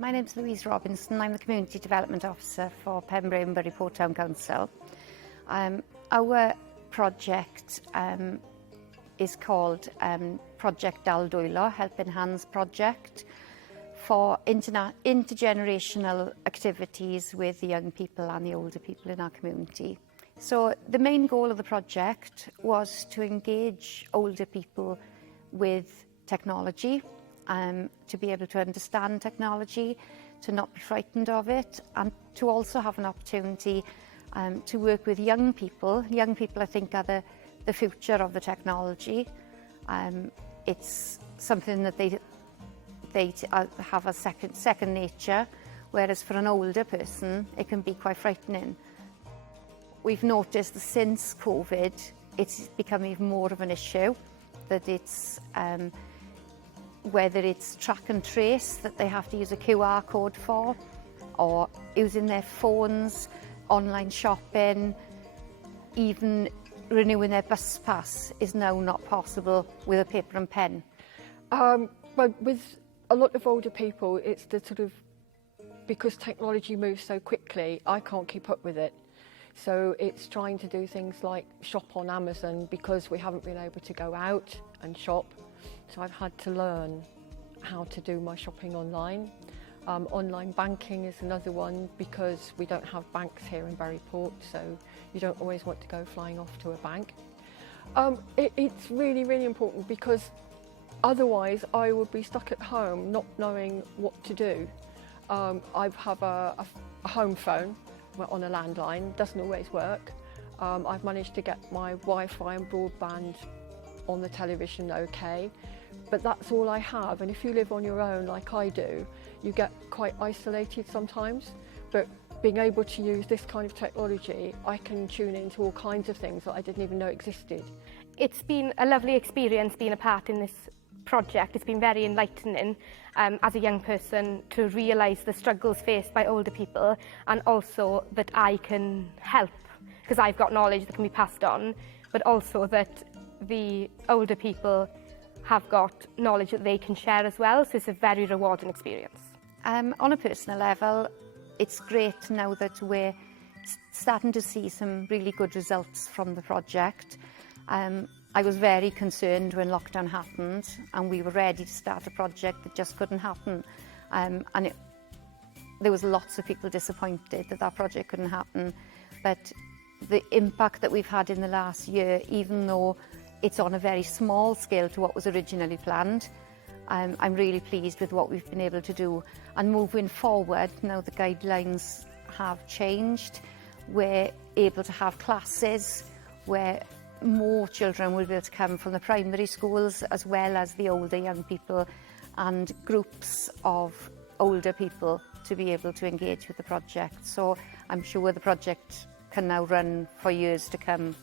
My name's Louise Robinson. I'm the Community Development Officer for Pembrey and Burry Port Town Council. Our project is called Project Dal Dwylo, Helping Hands Project, for intergenerational activities with the young people and the older people in our community. So the main goal of the project was to engage older people with technology, to be able to understand technology, to not be frightened of it, and to also have an opportunity to work with young people. Young people, I think, are the future of the technology. It's something that they have a second nature, whereas for an older person, it can be quite frightening. We've noticed that since COVID, it's become even more of an issue, that it's whether it's track and trace that they have to use a QR code for, or using their phones, online shopping, even renewing their bus pass is now not possible with a paper and pen. But with a lot of older people, it's the sort of, because technology moves so quickly, I can't keep up with it. So it's trying to do things like shop on Amazon because we haven't been able to go out and shop. So I've had to learn how to do my shopping online. Online banking is another one because we don't have banks here in Burry Port, so you don't always want to go flying off to a bank. It's really, really important because otherwise I would be stuck at home not knowing what to do. I have a home phone on a landline, doesn't always work. I've managed to get my Wi-Fi and broadband on the television okay, but that's all I have. And if you live on your own like I do, you get quite isolated sometimes. But being able to use this kind of technology, I can tune into all kinds of things that I didn't even know existed. It's been a lovely experience being a part in this project. It's been very enlightening as a young person to realise the struggles faced by older people, and also that I can help because I've got knowledge that can be passed on, but also that the older people have got knowledge that they can share as well, so it's a very rewarding experience. On a personal level, it's great now that we're starting to see some really good results from the project. I was very concerned when lockdown happened and we were ready to start a project that just couldn't happen. There was lots of people disappointed that that project couldn't happen. But the impact that we've had in the last year, even though it's on a very small scale to what was originally planned, I'm really pleased with what we've been able to do. And moving forward, now the guidelines have changed, we're able to have classes where more children will be able to come from the primary schools as well as the older young people, and groups of older people to be able to engage with the project. So I'm sure the project can now run for years to come.